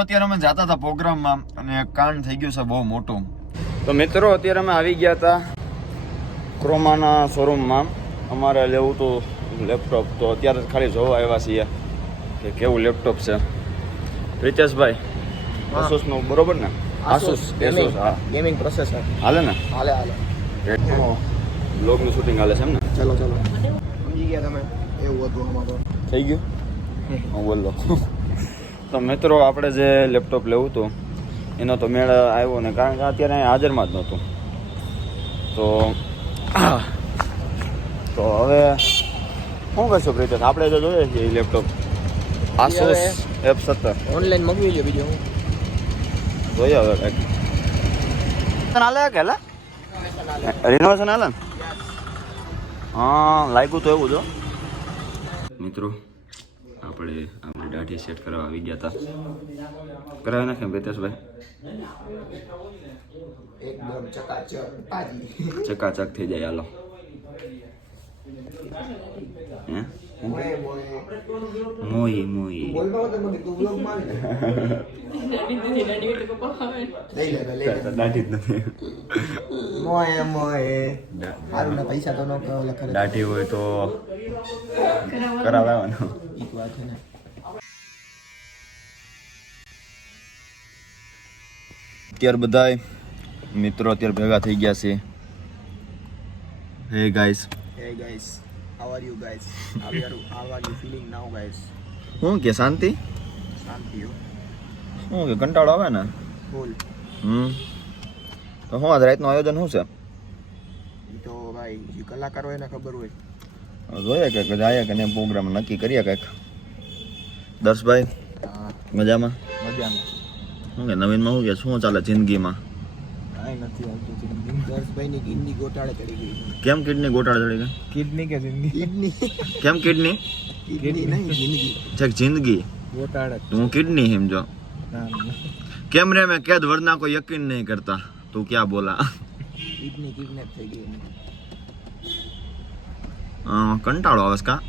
અત્યારે અમે જતા હતા પ્રોગ્રામમાં અને કાંડ થઈ ગયું છે બહુ મોટું. તો મિત્રો અત્યારે અમે આવી ગયા હતા ક્રોમાના શોરૂમમાં. અમારે લેવું હતું લેપટોપ, તો અત્યારે ખાલી જોવા આવ્યા છીએ કે કેવું લેપટોપ છે. પ્રિતેશભાઈ, આસુસનું બરોબર ને? આસુસ એસુસ, હા, ગેમિંગ પ્રોસેસર હાલે ને? હાલે. બ્લોગનું શૂટિંગ હાલે છે એમ ને? ચલો સમજી ગયા તમે? એવું હતું અમારું થઈ ગયું. હું બોલો. તો મિત્રો આપણે જે લેપટોપ લેવું હતું એનો તો મેળ આવ્યો ને, કારણ કે અત્યારે અહીં હાજરમાં જ નહોતું. તો હવે શું કરશું પ્રિતેશ? આપણે જો જોઈએ છીએ એ લેપટોપ આસુસ F17 ઓનલાઈન મગવી લ્યો. બીજું હું જોઈએ હવે કંઈક હાલે કે રિનોવેશન હાલે ને? હા, લાગ્યું તો એવું જો. મિત્રો આપણે આપણી દાઢી સેટ કરવા આવી ગયા હતા. કરાવી નાખીએ પ્રિતેશભાઈ? એકદમ ચકાચક તાજી ચકાચક થઈ જાય. હાલો. મોઈ દાઢી જ નથી. પૈસા તો ન દાઢી હોય તો કરાવવાનો. અત્યારે બધા મિત્રો અત્યારે ભેગા થઈ ગયા છે. હે guys, how are you guys? How are you feeling now guys? શું કે શાંતિ? શાંતિ હો. શું કે કંટાળો આવે ને? ફૂલ. તો શું આજ રાતનું આયોજન શું છે? એ તો ભાઈ જે કલાકાર હોય એને ખબર હોય. જોઈએ કે જાય કે નહીં, પ્રોગ્રામ નક્કી કરીએ કંઈક. દર્શભાઈ મજામાં? શું કે નવીનમાં શું કે શું ચાલે જિંદગીમાં? કાંઈ નથી આવતું જિંદગી. દર્શભાઈની કિડની ગોટાળે ચડી ગઈ. કેમ કિડની ગોટાળે ચડી ગઈ? કિડની કે જિંદગી? કિડની. કેમ કિડની? કિડની નહીં, જિંદગી છેક જિંદગી ગોટાળે. હું કિડની સમજો. ના કેમ રે મેં કેદ વરના કોઈ યકીન નહીં કરતા. તું ક્યાં બોલા? કિડની કિડનેપ થઈ ગઈ. કંટાળો આવે કા?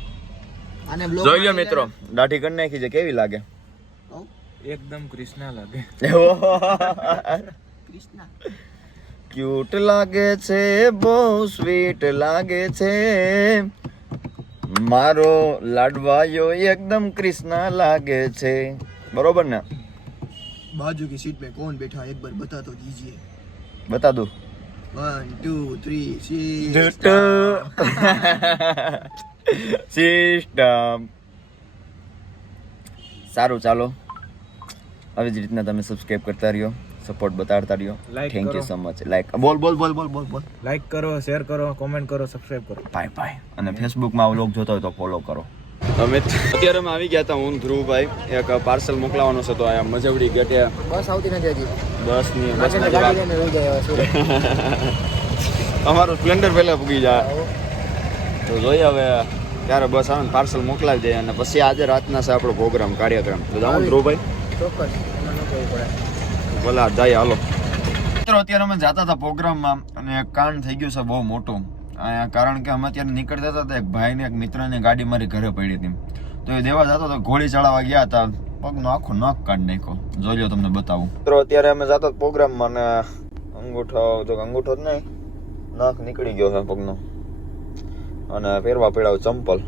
આને જોઈ લો મિત્રો, દાઢી કરી નાખી છે, કેવી લાગે? એકદમ કૃષ્ણા લાગે. કૃષ્ણા ક્યુટ લાગે છે, બહુ સ્વીટ લાગે છે, મારો લાડવાયો એકદમ કૃષ્ણા લાગે છે. બરોબર ને? बाजू की सीट पे कौन बैठा एक बार बता तो दीजिए. બતા દો. 1 2 3 સિસ્ટમ. સારું, ચાલો આવી જ રીતના તમે સબસ્ક્રાઇબ કરતા રહ્યો, સપોર્ટ બતાડતા રહ્યો. Thank you so much. Like બોલ. लाइक करो, शेयर करो, कमेंट करो, सब्सक्राइब करो. બાય. અને ફેસબુકમાં આ વ્લોગ જોતો હોય તો ફોલો કરો. અમે અત્યારે અમે આવી ગયા હતા, હું ધ્રુવભાઈ, એક પાર્સલ મોકલાવાનું છે. તો આ મજવડી ગેટે बस આવતી નથી હજી. બસ ગાડી લઈને રહી જાય હવે. અમારું સ્પ્લેન્ડર પહેલા પૂગી જાય. તો જોઈએ હવે ક્યારે બસ આવે ને પાર્સલ મોકલાવી દે, અને પછી આજે રાતના છે આપણો પ્રોગ્રામ, કાર્યક્રમ. તો જાઉં ધ્રુવભાઈ? ચોક્કસ, એમાં ન કરવું પડે. ભલા જાય, હાલો. મિત્રો અત્યારે અમે જતા હતા પ્રોગ્રામમાં અને એક કાંડ થઈ ગયું છે બહુ મોટું. કારણ કે અમે અત્યારે નીકળતા હતા તો એક ભાઈને એક મિત્રની ગાડી મારી ઘરે પડી હતી. તો એ દેવા જતો તો ગોળી ચડાવવા ગયા હતા, પગનો આખો નખ કાઢી નાખ્યો. જોઈ લો, તમને બતાવું. મિત્રો અત્યારે અમે જતા પ્રોગ્રામમાં અને અંગૂઠો જ નહીં, નખ નીકળી ગયો છે પગનો, અને પહેરવા પડ્યા ચંપલ.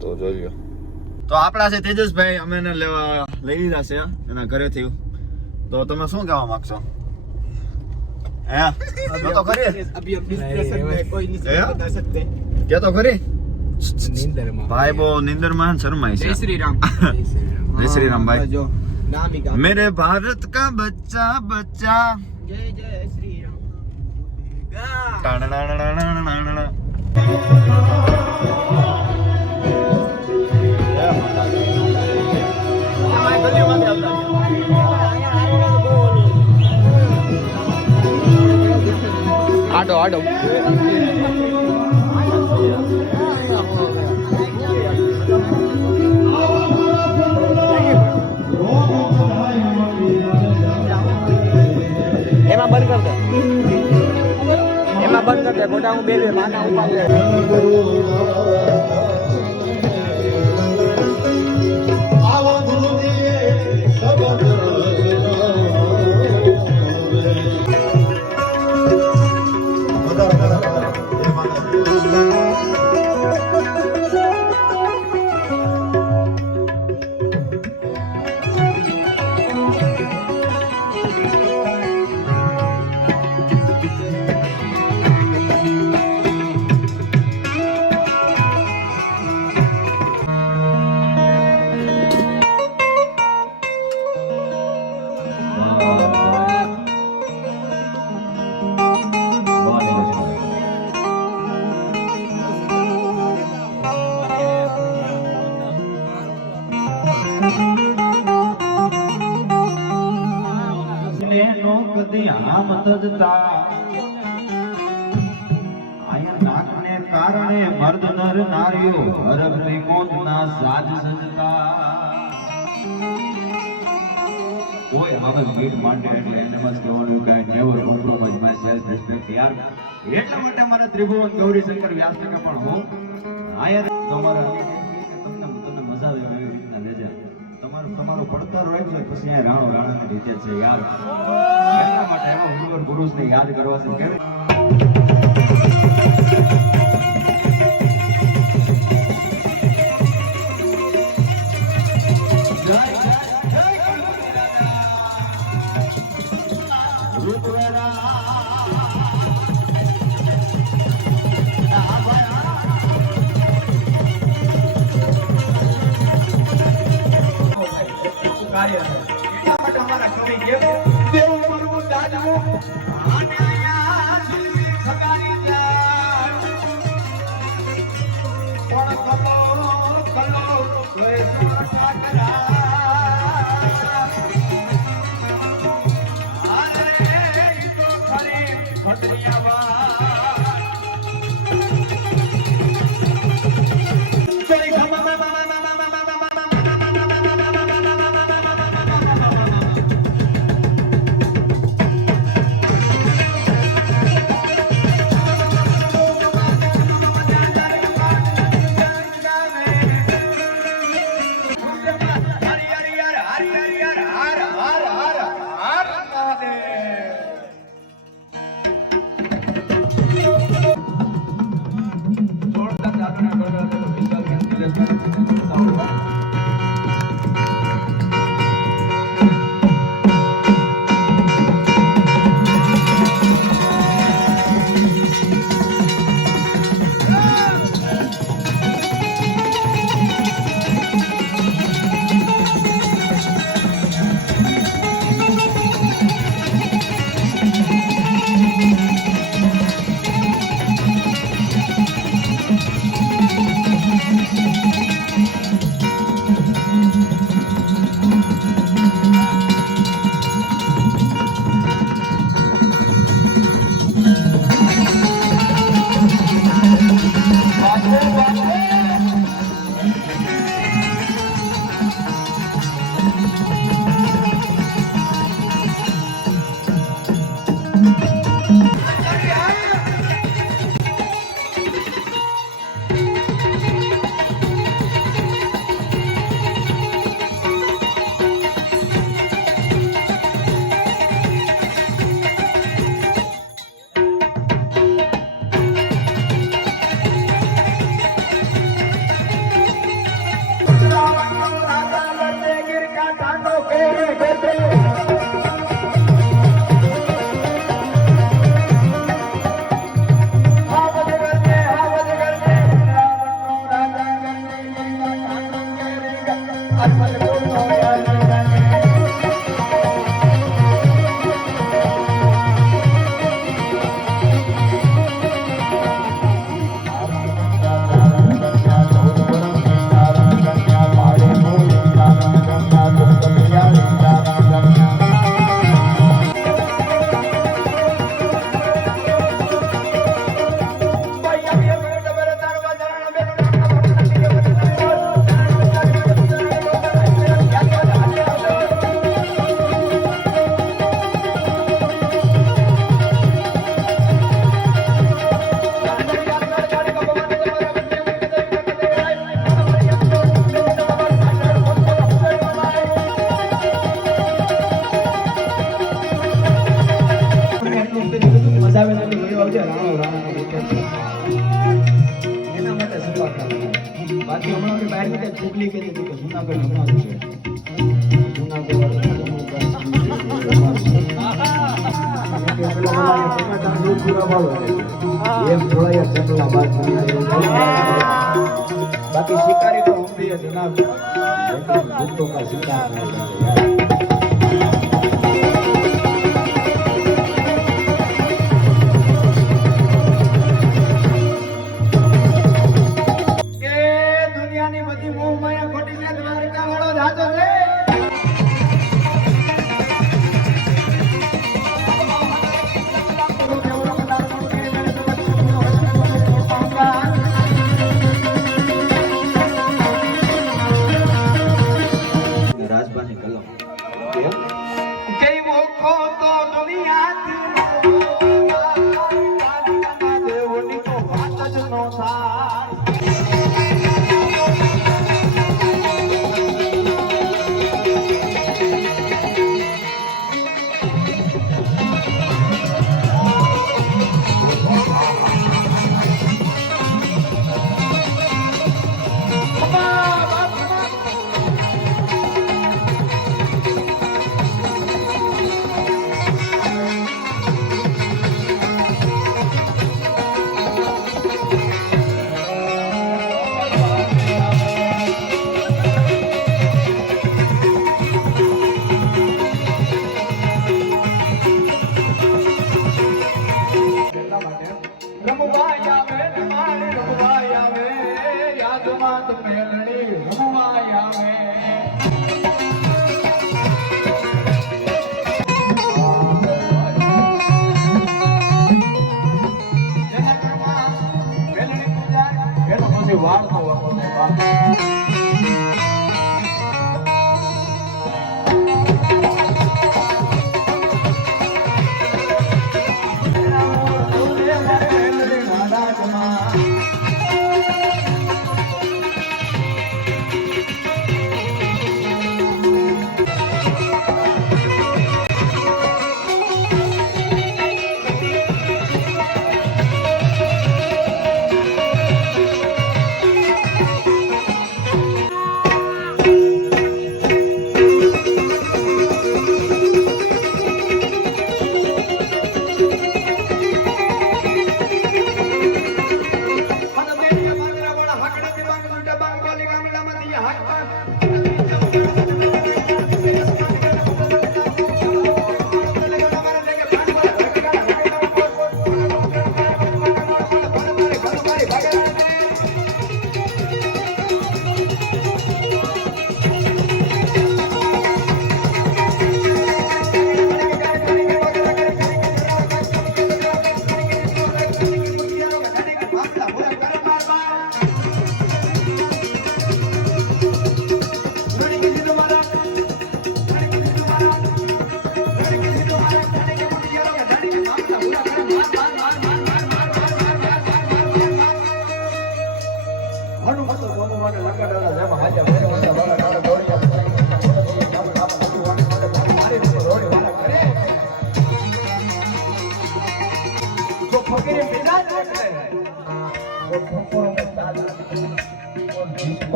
તો જોઈ લો. તો આપણા છે તેજસભાઈ, અમે એને લેવા લઈ લીધા છે એના ઘરેથી. તો તમે શું કહેવા માંગશો? तो खरी अभी डिस्कशन में कोई नहीं बता सकते. क्या तो खरी नींदर में भाई, वो नींदर में शर्माई से. जय श्री राम. जय श्री राम भाई. जो नाम ही का मेरे भारत का बच्चा जय जय श्री राम. आडो એમાં બંધ કર દે, ગોટા હું બે માના ઉપાડ લે. આવો નો કદી આમ તજતા આયા નાકને કારણે મર્દ નર નારીઓ હરખની મોતના સાજ સજતા કોઈ હવે મીટ માંડે એટલે એને મત કહેવાનું કે never compromise my self respect યાર એટલા માટે મારા ત્રિભુવન ગૌરીશંકર વ્યાસ કે પણ હું આયા તમારા તમને મજા આવે એવી રીતના લેજા તમારો પડતર હોય ને પછી આ રાણો રાણાની રીતે છે યાર એટલા માટે એવા ઉર્વર પુરુષને યાદ કરવા છે કેવી કાર્ય છે એટલા માટે અમારા કવિ કેમ દેવ મરવું દાદવું આને આયા જીવી સગારી જાય કોણ કલો લોય સોટા કરા આરે ઈ તો ખરી ભટરિયાવા ચડી ખમા બાકી હમણાં બહાર નીકળે છોકરી કહી દીધી કે જુનાગઢ હમણાં છે बाकी शिकारी तो हम भी है जनाब भक्तों का शिकार दुनिया ની બધી મોહ માયા ખોટી ને દ્વારકા વાળો જાતો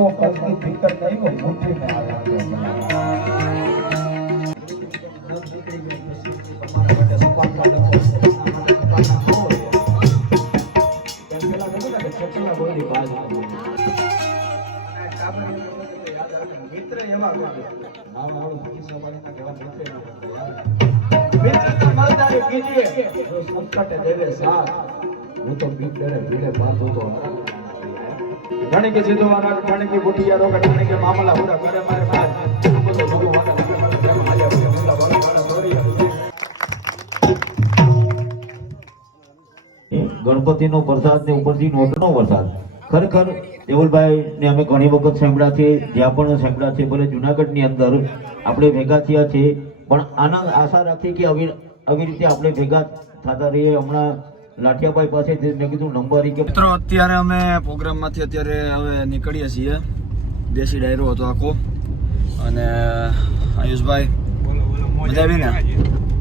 तो कल की फिक्र नहीं वो मुट्ठी में आ जाते हैं मित्र तो मर्दारी कीजिए जो संकट देवे साथ वो तो भीड़े बात हो तो ठाणे के सीधो वाला ठाणे की बुटिया रोका ठाणे के मामला पूरा करे मारे मार हमको तो भगवान का जब हाल्या हुआ मुला वाला थोड़ी ગણપતિનો પ્રસાદ ને ઉપરથી નોટનો વરસાદ ખરેખર દેવલભાઈ ને અમે ઘણી વખત સાંભળ્યા છે જ્યાં પણ સાંભળ્યા છે ભલે જુનાગઢની અંદર આપણે ભેગા થયા છે પણ આના આશા રાખી કે આવી રીતે આપણે ભેગા થતા રહીએ હમણાં લાઠિયાભાઈ પાસે મેં કીધું નંબર કે મિત્રો અત્યારે અમે પ્રોગ્રામમાંથી અત્યારે હવે નીકળીએ છીએ દેશી ડાયરો હતો આખો અને આયુષભાઈ મજા આવી ને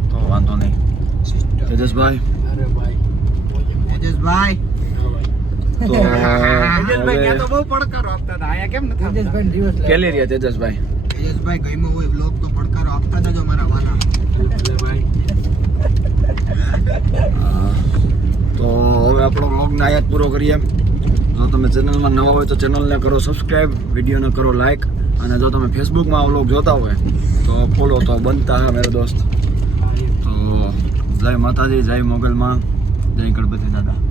તો વાંધો નહીં તેજસભાઈ તેજસભાઈ તો બહુ પડકારો આપતા હતા આયા કેમ નથી તેજસભાઈ કેલી રહ્યા તેજસભાઈ ગઈમાં હોય બ્લોગ તો પડકારો આપતા જજો મારા વાલા તો હવે આપણો વ્લોગને આયાત પૂરો કરીએ જો તમે ચેનલમાં નવા હોય તો ચેનલને કરો સબસ્ક્રાઈબ વિડીયોને કરો લાઈક અને જો તમે ફેસબુકમાં આ વ્લોગ જોતા હોય તો ફોલો તો બનતા હે મેરે દોસ્ત તો જય માતાજી જય મોગલમાં જય ગણપતિ દાદા